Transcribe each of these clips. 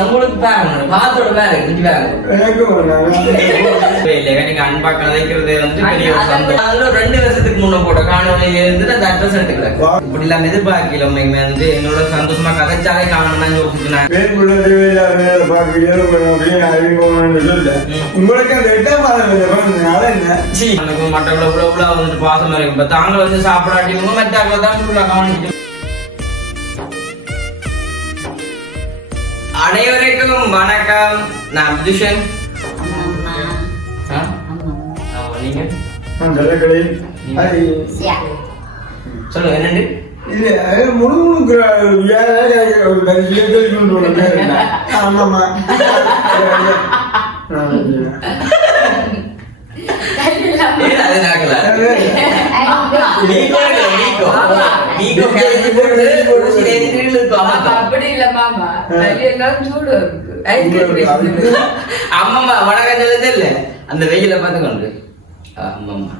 உங்களுக்கு பாருங்க பாத்தோட பாருங்க நீங்க அன்பா கதைக்கிறது வந்து பெரிய சந்தோஷம். 2 வருஷத்துக்கு முன்ன போட்ட காணொலியில இருந்து அந்த அட்ரஸ் எடுத்துக்கிறேன். இப்படி எல்லாம் எதிர்பார்க்கல உண்மைங்க வந்து எங்களோட சந்தோஷமா கதைச்சாலே காணணும்னு யோசிச்சுனாங்க. உங்களுக்கு அந்த மற்றவங்கள வந்துட்டு பாசமா இருக்கு. இப்ப தாங்க வந்து சாப்பிடாட்டி மற்ற தான் கவனிச்சு. அனைவருக்கும் வணக்கம். நான் புதுஷன். சொல்லுங்க என்னண்டு இல்ல முழு ஆமாமா அப்படி இல்ல மாமா சூடு அம்மம்மா வணக்கம் சொல்லதே இல்ல அந்த வெயில பாத்துக்கொண்டு அம்மம்மா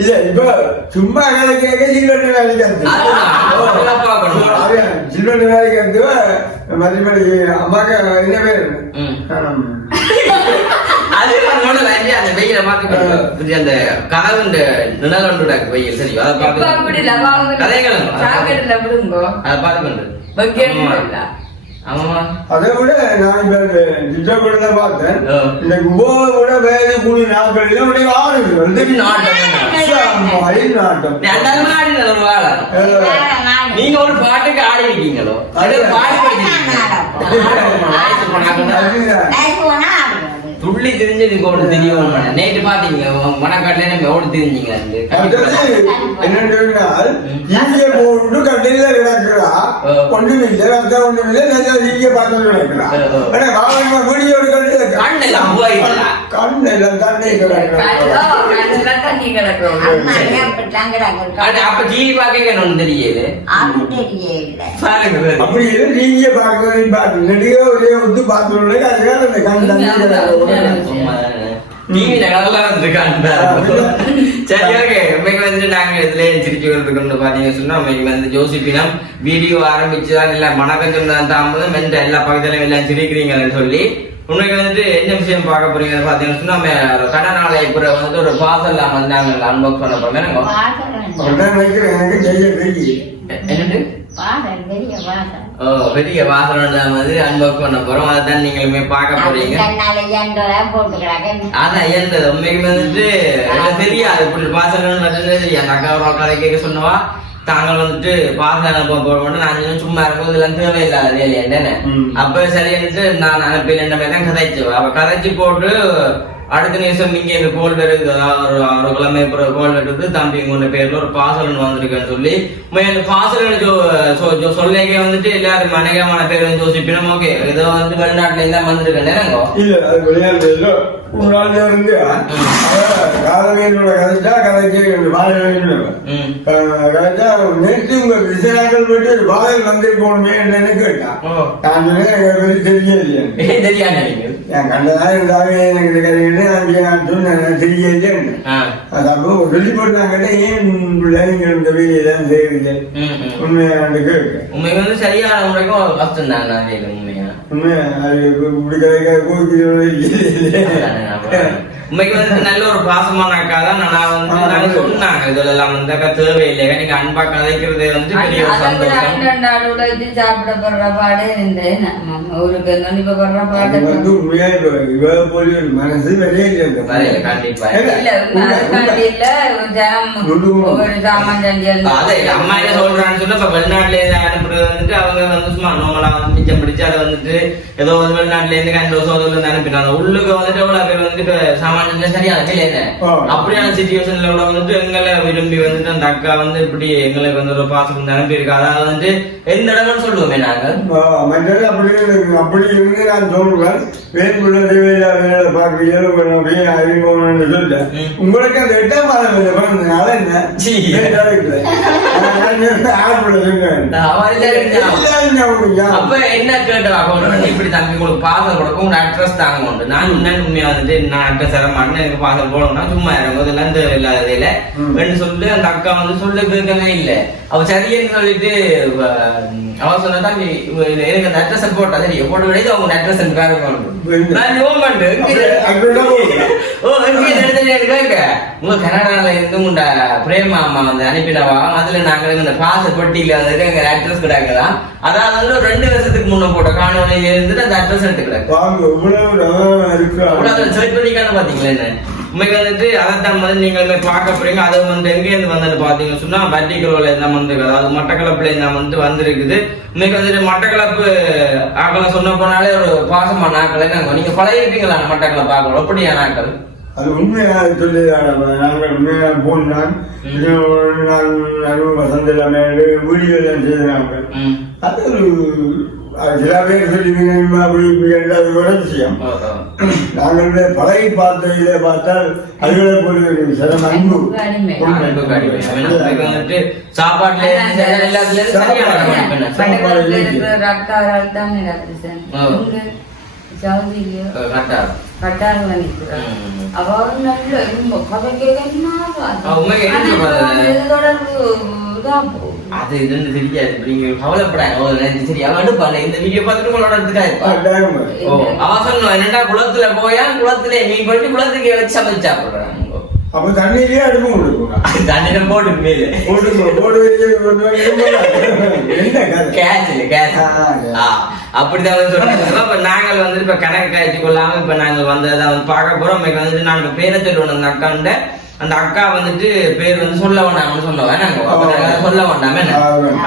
இல்ல இப்ப சும்மா கேட்க சில்வெட்டு வேலைக்கு சில்வெட்டு வேலைக்கு வந்து மதிப்படி அம்மாக்கு என்ன பேரு அந்த வெயில பாத்துக்கொண்டு அந்த கனவு நிழல் ஒன்று வெயில் சரி அதை பாத்துக்கொண்டு அதை பாத்துக்கொண்டு அதை விட நான் இப்ப பார்த்தேன் இந்த விட வேலை கூடிய நாட்கள் நாட்டம் நீங்க ஒரு பாட்டுக்கு ஆடி இருக்கீங்களோ துள்ளி தெரிஞ்சது ஓடு தெரியும். நேற்று பாத்தீங்க மணக்காட்டுல நம்ம ஓடு தெரிஞ்சீங்க என்னன்னா போட்டு கட்டையில கிடக்குறா ஒண்ணுமில்லை ரத்த ஒண்ணுமில்லை நல்லா நீங்க பார்த்து கிடக்குறா வீடியோ கண்ணெல்லாம் தண்ணி அப்ப டிவி பாக்க ஒண்ணு தெரியுது அப்படி நீங்க பாக்க நடிகை ஒரே வந்து பார்த்து அதுக்காக அந்த கண் தண்ணி டிவில நல்லா இருந்திருக்காங்க. சரி ஓகே இன்னைக்கு வந்து நாங்க இதுல சிரிச்சு கொண்டு பாத்தீங்க சொன்னா வந்து ஜோசிப்பினம் வீடியோ ஆரம்பிச்சுதான் இல்ல மணக்கம் சொன்னதான் தாமதம் என்ற எல்லா பக்கத்திலும் எல்லாம் சிரிக்கிறீங்கன்னு சொல்லி உண்மைக்கு வந்துட்டு என்ன விஷயம் பார்க்க போறீங்கன்னு பாத்தீங்கன்னு சொன்னா நம்ம கடை நாளை வந்து ஒரு பார்சல் வந்து நாங்க அன்பாக்ஸ் பண்ண போறோம். என்னண்டு பெரிய வாசனம் வந்து அன்பாக்ஸ் பண்ண போறோம். அதான் நீங்களுமே பார்க்க போறீங்க. அதான் இயன்றது உண்மைக்கு வந்துட்டு தெரியாது இப்படி பாசனம் தெரியாது. அக்கா ஒரு அக்கா கேட்க சொன்னவா தாங்கள் வந்துட்டு பாசனம் போட நான் சும்மா இருக்கும்போது எல்லாம் தேவையில்லாத வேலையா என்னன்னு அப்ப சரியானுட்டு நான் அனுப்பி என்ன தான் கதைச்சு அவ கதைச்சு போட்டு அடுத்த நிமிஷம் நீங்க இந்த கோல் வருது ஒரு கிழமை கோல் வருது தம்பி உங்க பேர்ல ஒரு பாசல் வந்திருக்குன்னு சொல்லி பாசல் சொல்லிக்க வந்துட்டு எல்லாரும் மனைகமான பேர் வந்து யோசிப்பினோம். ஓகே ஏதோ வந்து வெளிநாட்டுல இருந்தா வந்திருக்கேன் நேற்று உங்க விசையாக்கள் போயிட்டு பாதல் வந்திருக்கணுமே என்னன்னு கேட்டான். நான் சொன்னேன் தெரியலையே தெரியாது என் கண்டதா இருந்தாவே எனக்கு தெரியலையே அப்போ வெளிப்பட்டாங்க ஏன் பிள்ளைங்க இந்த வேலையெல்லாம் செய்யறீங்க உண்மையாண்டு கேட்க உண்மைக்கு வந்து சரியான முறைக்கும் கஷ்டம் தான் உண்மையா உண்மையா அது இப்படி உண்மைக்கு வந்து நல்ல ஒரு பாசமான அக்கா தான். நான் வந்து சொன்னாங்க இதெல்லாம் வந்து அக்கா தேவையில்லை நீங்க அன்பா கதைக்கிறது வந்து பெரிய ஒரு சந்தோஷம். சாப்பிட போடுற பாடு இருந்தேன் ஊருக்கு இப்ப போடுற பாடு மனசு கண்டிப்பா அம்மா என்ன சொல்றான்னு சொன்னா இப்ப வெளிநாட்டுல இருந்து அனுப்புறது வந்துட்டு அவங்க வந்து சும்மா நோமலா வந்து மிச்சம் பிடிச்சு அதை வந்துட்டு ஏதோ வந்து வெளிநாட்டுல இருந்து கண்டு சோதரில் இருந்து அனுப்பினாங்க. உள்ளுக்கு வந்துட்டு எவ்வளவு பேர் வந்துட்டு சாமானிய சரியான இல்லை அப்படியான சிச்சுவேஷன்ல கூட வந்துட்டு எங்களை விரும்பி வந்துட்டு அந்த அக்கா வந்து இப்படி எங்களுக்கு வந்து ஒரு பாசம் அனுப்பியிருக்கா. அதாவது வந்து எந்த இடம்னு சொல்லுவோமே நாங்கள் மற்றது அப்படி இருந்து நான் சொல்லுவேன் வேலை பார்க்க அறிமுகம்னு சொல்ல உங்களுக்கு அந்த 8ஆம் மாதம் என்ன அப்ப என்ன கேட்டு இப்படி தம்பி உங்களுக்கு பார்சல் கொடுக்கும் உங்க அட்ரஸ் தாங்க உண்டு. நான் உண்மையா வந்துட்டு நான் அட்ரஸ் தர மாட்டேன், எனக்கு பார்சல் போடணும்னா சும்மா இறங்கும் இதெல்லாம் இல்லாததில்ல அப்படின்னு சொல்லிட்டு அந்த அக்கா வந்து சொல்ல கேட்கவே இல்லை. அவ சரின்னு சொல்லிட்டு அவ சொன்னா தம்பி எனக்கு அந்த அட்ரஸ் போட்டா சரி போட்டு விட அவங்க அட்ரஸ் பாருங்க. நான் யோகம் பண்ணேன் உங்க கனடால இருந்து உங்க பிரேமா அம்மா வந்து அனுப்பிடவா அதுல நாங்க இந்த பாச பொட்டியில வந்துட்டு எங்க அட்ரஸ் கிடக்குதான். அதாவது 2 வருஷத்துக்கு முன்ன போட்ட காணொலியில இருந்துட்டு அந்த அட்ரஸ் எடுத்து கிடக்கு செலக்ட் பண்ணிக்கான்னு பாத்தீங்களா என்ன உண்மைக்கு வந்துட்டு அதைத்தான் வந்து நீங்க பார்க்க போறீங்க. அதை வந்து எங்க இருந்து வந்து பாத்தீங்கன்னு சொன்னா வட்டிகளோல இருந்தா வந்து அதாவது மட்டக்களப்புல இருந்தா வந்து வந்திருக்குது. இன்னைக்கு வந்துட்டு மட்டக்களப்பு ஆக்களை சொன்ன போனாலே ஒரு பாசமான ஆக்களை நாங்க நீங்க பழகிருப்பீங்களா மட்டக்களப்பு ஆக்கள் அப்படியான ஆக்கள் அது உண்மையாக சொல்லி நாங்கள் உண்மையாக போனான் வசந்த எல்லாமே வீடியோ எல்லாம் செய்தாங்க. அது ஒரு சில பேர் சொல்லி அது ஒரு விஷயம். நாங்கள் பழகி பார்த்த இதை பார்த்தால் அதுகளை போல சில அன்பு சாப்பாட்டுல அது இதுன்னு தெரியாது. நீங்க கவலைப்படாங்க சரி அவன் எடுப்பாங்க இந்த வீடியோ பார்த்துட்டு உங்களோட அவன் சொன்ன என்னடா குளத்துல போயா குளத்துல மீன் போயிட்டு குளத்துக்கு வச்சு சமைச்சு சாப்பிடுறாங்க. அப்ப தண்ணியிலேயே அடுப்பு கொடுக்கும் தண்ணியில போட்டு மேல அப்படிதான் சொல்றாங்க. இப்ப நாங்கள் வந்து இப்ப கணக்கு காய்ச்சி கொள்ளாம இப்ப நாங்கள் வந்ததை வந்து பார்க்க போறோம். வந்துட்டு நாங்க பேரை சொல்லுவோம் அந்த அக்காண்ட. அந்த அக்கா வந்துட்டு பேர் வந்து சொல்ல வேண்டாம்னு சொல்லுவேன் நாங்க சொல்ல வேண்டாமே.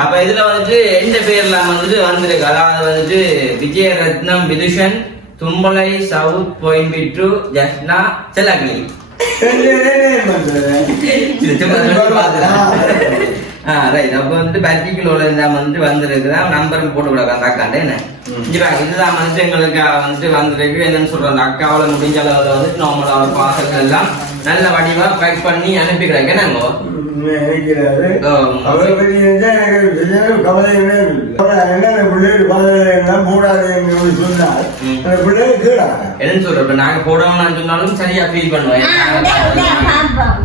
அப்ப இதுல வந்துட்டு எந்த பேர்ல வந்துட்டு வந்திருக்கு அதாவது வந்துட்டு விஜயரத்னம் விதுஷன் தும்பலை சவுத் கோயம்பிட்டு ஜஸ்னா செல்லாக்கிளி அப்ப வந்துட்டு பர்டிகுலர்ல இருந்தா வந்துட்டு வந்திருக்குதான் நம்பரும் போட்டு விடாது அந்த அக்காண்ட என்ன இதுதான் வந்துட்டு எங்களுக்கு வந்துட்டு வந்திருக்கு. என்னன்னு சொல்ற அந்த அக்காவில முடிஞ்ச அளவுல வந்துட்டு நார்மலா ஒரு பாசங்கள் எல்லாம் நல்ல வடிவா பேக் பண்ணி அனுப்பிக்கிறாங்க. நாங்க என்னன்னு சொல்றோம் நாங்க போடணும்னு சொன்னாலும் சரியா ஃபீல் பண்ணுவோம்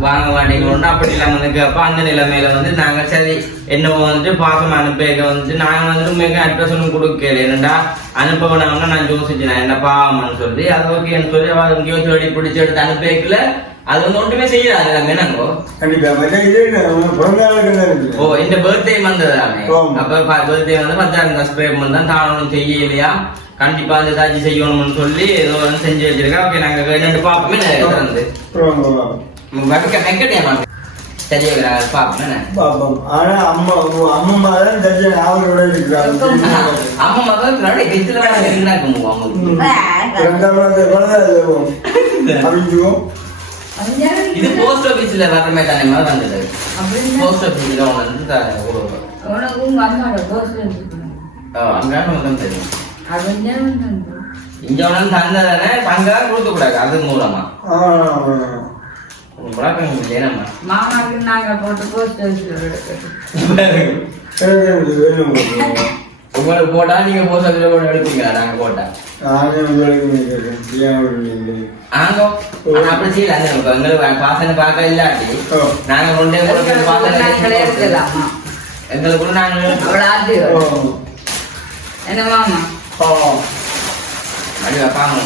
வாங்க மாட்டீங்களா அப்படி இல்லாம வந்து கேப்ப அந்த நிலைமையில வந்து நாங்க சரி என்ன வந்துட்டு பாசம் அனுப்ப வந்துட்டு நாங்க வந்துட்டு மிக அட்ரஸ் ஒன்றும் கொடுக்கல என்னடா அனுப்ப வேணாம்னா நான் யோசிச்சேன் என்ன பாவம்னு சொல்லி அதை ஓகேன்னு சொல்லி அவங்க யோசிச்சு வழி பிடிச்சி எடுத்து அனுப்பிக்கல. அது வந்து ஒன்றுமே செய்யாது என்னங்கோ இந்த பர்த்டே வந்ததாமே. அப்ப பர்த்டே வந்து 10,000 சப்ஸ்கிரைபர் தான் தானும் செய்யலையா கண்டிப்பா அந்த ஏதாச்சும் செய்யணும்னு சொல்லி ஏதோ வந்து செஞ்சு வச்சிருக்கேன். ஓகே நாங்க என்னென்னு பாப்போமே வந்து சரியா பாப்போம். ஆனா அம்மா அம்மா தான் அவங்களோட இருக்கிறாங்க. அம்மா தான் இது போஸ்ட் ஆபீஸ்ல வரமே தானே வந்தது. போஸ்ட் ஆபீஸ்ல வந்து இங்க தந்ததானே தங்கதான் கொடுக்க கூடாது அது மூலமா மாமாக்கு நாங்க போட்டு போஸ்ட் உங்களுக்கு போட்டா நீங்க போஸ்ட் ஆபீஸ்ல போட்டு எடுப்பீங்களா? நாங்க போட்டா அப்படி செய்யல எங்களுக்கு பாசனை பார்க்க இல்லாட்டி நாங்க கொண்டே எங்களுக்கு நாங்க என்ன மாமா அடிவா பாங்க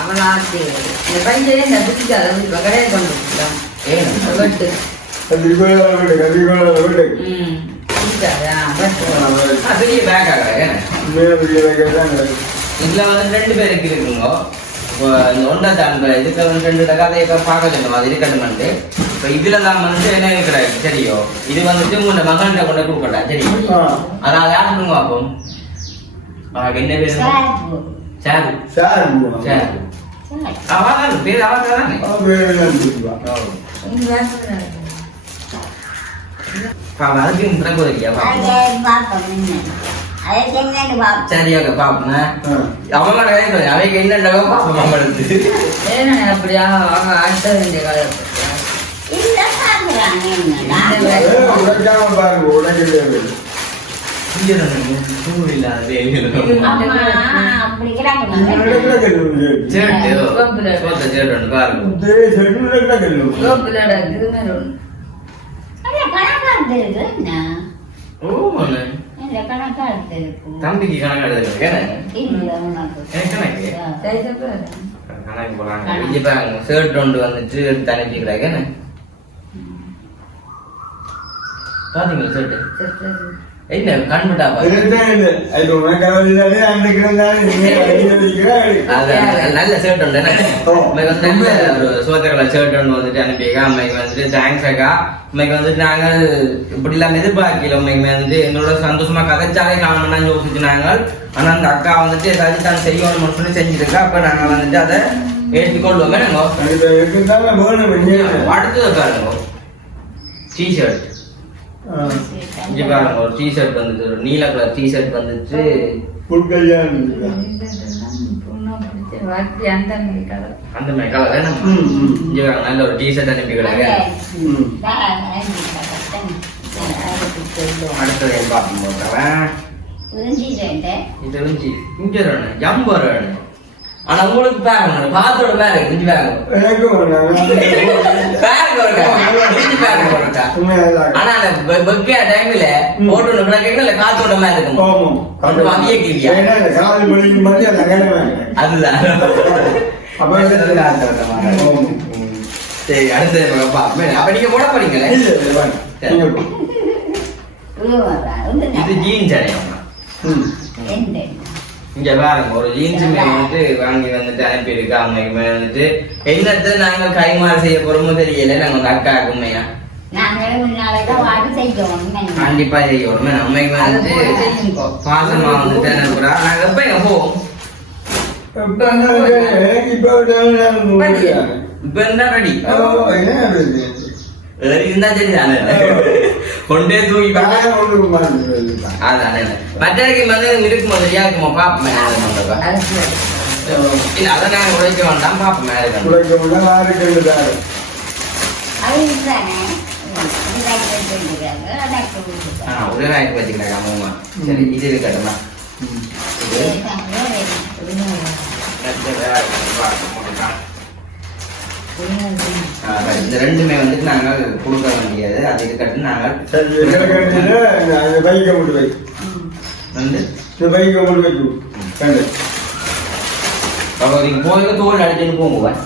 அவனா பையன் இந்த பிடிக்காத கடையை கொண்டு பெரிய பேக் ஆகுறேன். இதுல வந்து 2 பேருக்கு இருக்குங்க. இந்த ஒன்றாம் இதுக்கு வந்து 2 கதையை பார்க்க சொல்லுவோம் அது இருக்கட்டும்ட்டு. இப்ப இதுலதான் வந்து என்ன இருக்கிறாரு சரியோ இது வந்துட்டு உங்க மகன்கிட்ட கொண்டு கொடுக்கட்டா சரி அதான் யாருங்க அப்போம் என்ன பேரு சாரு சாரு அவன் பேர் அவன் சரியாக பாப்பா அவங்களோட அவைக்கு என்ன பாப்பா அப்படியா அவங்க ஆட்ட வேண்டிய காலம் அப்படி கிடக்கு தம்பிக்கு கணக்கு ஷர்ட் ஒன்று வந்துட்டு தனிச்சு கிடக்கு பாத்தீங்களா ஷர்ட் என்ன கண்பட்டா நல்ல ஷர்ட் உண்டு நல்ல ஒரு சோத்த கலர் ஷர்ட் ஒன்று வந்துட்டு அனுப்பிக்கா அம்மைக்கு வந்துட்டு தேங்க்ஸ் அக்கா அம்மைக்கு வந்துட்டு நாங்கள் இப்படி எல்லாம் எதிர்பார்க்கல அம்மைக்கு வந்துட்டு எங்களோட சந்தோஷமா கதைச்சாலே காணணும்னு யோசிச்சு நாங்கள் ஆனா அந்த அக்கா வந்துட்டு ஏதாச்சும் தான் செய்யணும்னு சொல்லி செஞ்சுருக்கா அப்ப நாங்க வந்துட்டு அதை ஏற்றுக்கொள்வோமே நாங்க அடுத்தது பாருங்க டிஷர்ட் இங்க பாருங்க ஒரு டிஷர்ட் வந்துட்டு ஒரு நீல கலர் டிஷர்ட் வந்துட்டு அந்த மாதிரி கலர் இங்க நல்ல ஒரு டிஷர்ட் அனுப்பிக்கிறாங்க அடுத்தது பார்க்கும் இது இங்க ஜம்பர் ஆனா உங்களுக்கு பாருங்க பாத்தோட மேல இஞ்சி ஆனா அந்த பக்கியா டைம்ல போட்டு கேட்கல காத்தோட மேல இருக்கும் அதுதான் சரி அடுத்த அப்ப நீங்க போட போறீங்களே இது ஜீன்ஸ் அடையாமா இங்க பாருங்க ஒரு ஜீன்ஸ் வந்துட்டு வாங்கி வந்துட்டு அனுப்பியிருக்கா அம்மைக்கு வந்துட்டு என்னத்தை நாங்க கைமாறு செய்ய போறோமோ தெரியல நாங்க வந்து அக்கா உண்மையா கண்டிப்பா செய்யணும் அம்மைக்கு வந்துட்டு பாசமா வந்துட்டு அனுப்புறா நாங்க எப்ப எங்க போவோம் இப்ப என்ன ரெடி இருந்தா சரிதானே கொண்டே தூக்கி அதானே மற்றக்கு வந்து இருக்கும் போது இருக்குமா பாப்போம் இல்ல அதை நாங்க உழைக்க வேண்டாம் பாப்போம் உலகாய்க்கு வச்சுக்கிறாங்க அம்மா சரி இது இருக்கட்டுமா இந்த ரெண்டுமே வந்துட்டு நாங்கள் கொடுக்க வேண்டியது அதுக்கு கட்டு நாங்கள் போய் தோல் அடிச்சுன்னு போங்குவேன்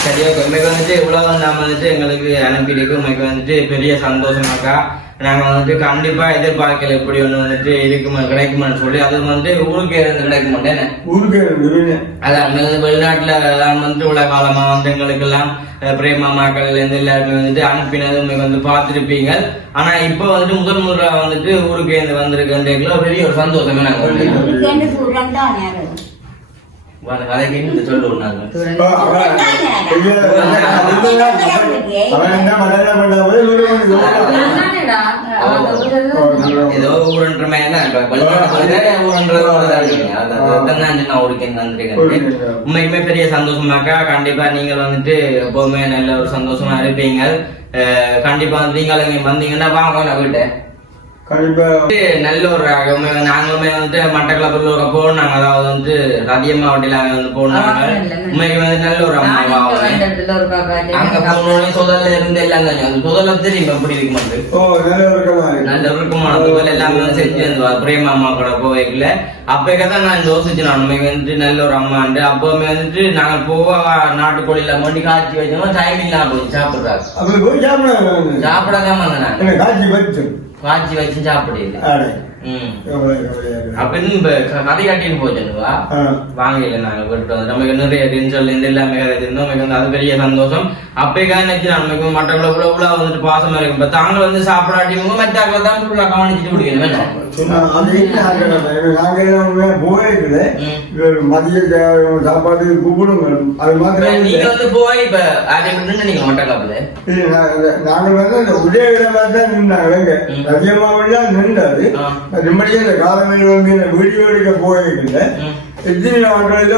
சரி ஓகே உண்மைக்கு வந்துட்டு இவ்வளவு நாம வந்துட்டு எங்களுக்கு அனுப்பியிருக்கு உண்மைக்கு வந்துட்டு பெரிய சந்தோஷமாக்கா நாங்க வந்துட்டு கண்டிப்பா எதிர்பார்க்கல இப்படி ஒண்ணு வந்துட்டு இருக்குமா கிடைக்குமான்னு சொல்லி அது வந்து ஊருக்கு இருந்து கிடைக்க மாட்டேன் ஊருக்கு அதான் வெளிநாட்டுல வந்துட்டு உலக காலமா வந்து எங்களுக்கு எல்லாம் பிரேமா மாக்கள்ல இருந்து எல்லாருமே வந்துட்டு அனுப்பினது உங்களுக்கு வந்து பார்த்துருப்பீங்க ஆனா இப்ப வந்துட்டு முதல் முறை வந்துட்டு ஊருக்கு இருந்து வந்திருக்கின்ற பெரிய ஒரு சந்தோஷமே நாங்க கதைக்கு என்ன சொல்லுவோம் ஏதோ ஊருன்ற உண்மைக்குமே பெரிய சந்தோஷமாக்கா கண்டிப்பா நீங்கள் வந்துட்டு எப்பவுமே நல்ல ஒரு சந்தோஷமா இருப்பீங்க கண்டிப்பா நீங்க வந்தீங்கன்னா வாங்க வீட்டை நல்ல ஒரு நாங்களுமே வந்துட்டு மட்டக்களப்பூர்ல போனாங்க அதாவது வந்து ரதிய மாவட்டில வந்து போனாங்க உண்மைக்கு வந்து நல்ல ஒரு அம்மா அங்க போனோடனே முதல்ல இருந்து எல்லாம் அந்த முதல்ல தெரியும் எப்படி இருக்க மாட்டேன் நல்ல இருக்குமான முதல்ல எல்லாமே செஞ்சு அந்த பிரேமா அம்மா கூட போவைக்கல அப்பதான் நான் யோசிச்சு நான் உண்மைக்கு வந்துட்டு நல்ல ஒரு அம்மாண்டு அப்பவுமே வந்துட்டு நாங்க போவ நாட்டுக்கோழில மண்டி காய்ச்சி வச்சோம் டைம் இல்லாம போய் சாப்பிடுறாங்க சாப்பிடாம நான் காய்ச்சி வச்சு சாப்பிடல அப்படின்னு கதை காட்டின்னு போச்சுவா வாங்கல நாங்க போயிட்டு வந்து நமக்கு நிறைய டென்ஷன்ல இருந்து எல்லாமே கிடைச்சிருந்தோம் நமக்கு வந்து அது பெரிய சந்தோஷம் அப்பயே நினைச்சு நமக்கு மற்றவங்கள இவ்வளவு வந்துட்டு பாசமா இருக்கும் இப்ப தாங்க வந்து சாப்பிடாட்டியும் மற்ற தான் ஃபுல்லா கவனிச்சுட்டு பிடிக்கணும் சாப்பாடு கூப்பிடும் அது மாதிரி நீங்க வந்து போய் இப்ப நீங்க மட்டக்காப்புல நாங்க வந்து உதயவிட தான் நின்றாங்க ரஜியமாவணி தான் நின்றது நிம்மதியாக இந்த காலமையில் வந்து வீடியோ எடுக்க போயிருக்கல எத்தனை நாட்கள்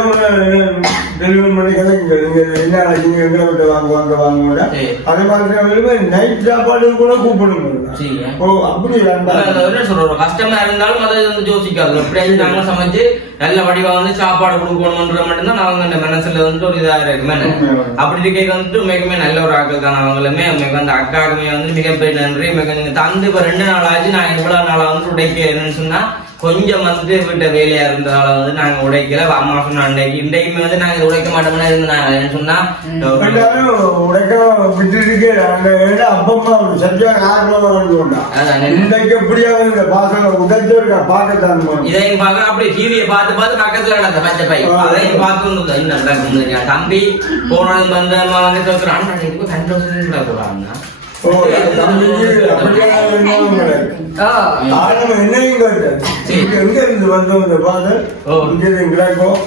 டெலிவரி பண்ணி கிடைக்குங்க நீங்க என்ன நீங்க எங்களை விட்டு வாங்க அதே மாதிரி நைட் சாப்பாடு கூட கூப்பிடுங்க ஓ அப்படி சொல்றோம் கஷ்டமா இருந்தாலும் அதை வந்து யோசிக்காது எப்படியாவது நாங்களும் சமைச்சு நல்ல வடிவா வந்து சாப்பாடு கொடுக்கணும்ன்ற மட்டும்தான் அவங்க அந்த மனசுல வந்து ஒரு இதா இருக்குமே அப்படி இருக்க வந்துட்டு மிகமே நல்ல ஒரு ஆக்கள் தான் அவங்களுமே அந்த அக்காவுமே வந்து மிகப்பெரிய நன்றி மிக நீங்க தந்து இப்ப 2 நாள் ஆச்சு நான் இவ்வளவு நாளா வந்து உடைக்கிறேன்னு சொன்னா கொஞ்சம் வந்துட்டு வீட்டு வேலையா இருந்ததால வந்து நாங்க உடைக்கல அம்மா சொன்னா இன்றைக்குமே வந்து நாங்க உடைக்க மாட்டோம்னா இருந்தாங்க சொன்னா உடைக்க விட்டுட்டு அப்பமா சத்தியா எப்படியாவது பாசன உடைச்சு பார்க்கத்தான் இதையும் பார்க்க அப்படி டிவியை பார்த்து பார்த்து பக்கத்துல நடந்த பச்சை பை அதையும் பார்த்து இன்னும் நடக்கும் தம்பி போனது வந்து அம்மா வந்து கண்டிப்பா கூடாதுன்னா என்னையும் கேட்டேன் எங்க இருந்து வந்தோம் இந்த பாதல் இங்க கிடக்கும்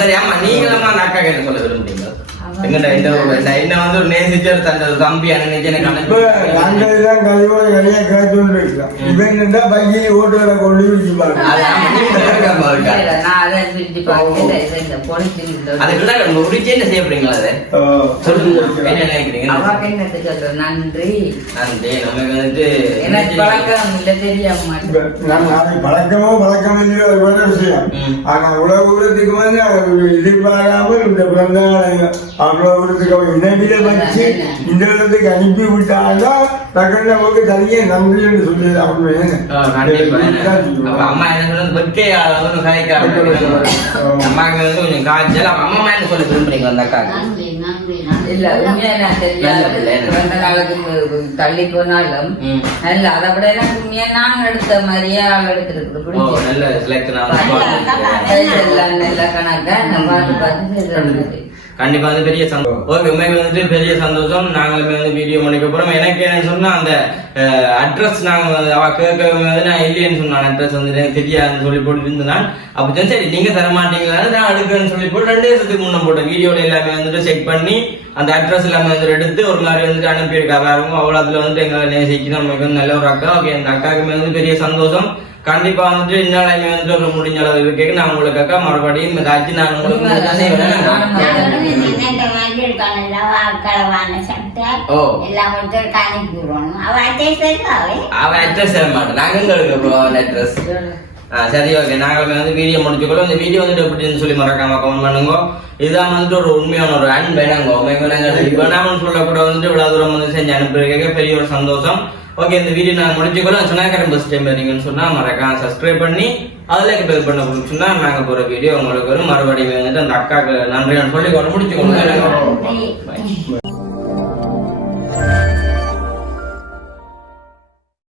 சரி ஆமா நீங்களமா அக்கா கேட்ட சொல்ல விரும்புறீங்க என்ன வந்து ஒரு நேசிச்சர் தந்த தம்பி நன்றி பழக்கமோ பழக்கம் இல்லையோ விஷயம் ஆனா உலக உலகத்துக்கு வந்து எதிர்பாராமல் இந்த பிறந்த இணையில வச்சு இந்த இடத்துக்கு அனுப்பி விட்டால்தான் தகவல் நமக்கு தனியே நன்றின்னு சொல்லி அம்மா என்ன அம்மாக்கு வந்து கொஞ்சம் காய்ச்சல் அம்மா என்ன சொல்ல விரும்புறீங்க அந்த அக்காக்கு இல்ல தள்ளி போனாலும் நல்ல அதை விட எனக்கு உண்மையா நான் எடுத்த மாதிரியே ஆள் எடுத்துருக்கு நல்ல கணக்கா நான் பார்த்து பார்த்து கண்டிப்பா வந்து பெரிய சந்தோஷம் ஓகே உண்மைக்கு வந்துட்டு பெரிய சந்தோஷம் நாங்களுமே வந்து வீடியோ முடிக்க போறோம் எனக்கு என்னன்னு சொன்னா அந்த அட்ரஸ் நாங்க அவ கேட்க நான் இல்லையன்னு சொன்னான் அட்ரஸ் வந்து எனக்கு தெரியாதுன்னு சொல்லி போட்டு இருந்தேன் அப்ப சரி நீங்க தர மாட்டீங்களா நான் எடுக்கிறேன்னு சொல்லி போட்டு 2 வருஷத்துக்கு முன்ன போட்டேன் வீடியோல எல்லாமே வந்துட்டு செக் பண்ணி அந்த அட்ரஸ் எல்லாமே வந்து எடுத்து ஒரு மாதிரி வந்துட்டு அனுப்பியிருக்காரு அவ்வளவு அதுல வந்துட்டு எங்களை நேசிக்கணும் நமக்கு வந்து நல்ல ஒரு அக்கா ஓகே அந்த அக்காவுக்குமே வந்து பெரிய சந்தோஷம் கண்டிப்பா வந்துட்டு இன்னாலுமே வந்துட்டு ஒரு முடிஞ்ச அளவு இருக்கேன் நான் உங்களுக்கு அக்கா மறுபடியும் ஏதாச்சும் நான் உங்களுக்கு அவ அட்ரஸ் தர மாட்டேன் நாங்க அட்ரஸ் சரி ஓகே நாங்களுமே வந்து வீடியோ முடிச்சுக்கொள்ளும் இந்த வீடியோ வந்துட்டு எப்படின்னு சொல்லி மறக்காம கமெண்ட் பண்ணுங்க இதுதான் வந்துட்டு ஒரு உண்மையான ஒரு அன்பு வேணாங்க வேணாமனு சொல்லக்கூட வந்துட்டு இவ்வளவு தூரம் வந்து செஞ்சு அனுப்பியிருக்க பெரிய ஒரு சந்தோஷம் ஓகே இந்த வீடியோ நாங்கள் முடிச்சுக்கொள்ளும் சொன்னாக்கரம் பஸ் டைம் நீங்கன்னு சொன்னா மறக்காம சப்ஸ்கிரைப் பண்ணி அதுல பெல் பண்ண சொன்னா நாங்க போற வீடியோ உங்களுக்கு வரும் மறுபடியும் வந்துட்டு அந்த அக்காக்கு நன்றி சொல்லி முடிச்சுக்கோங்க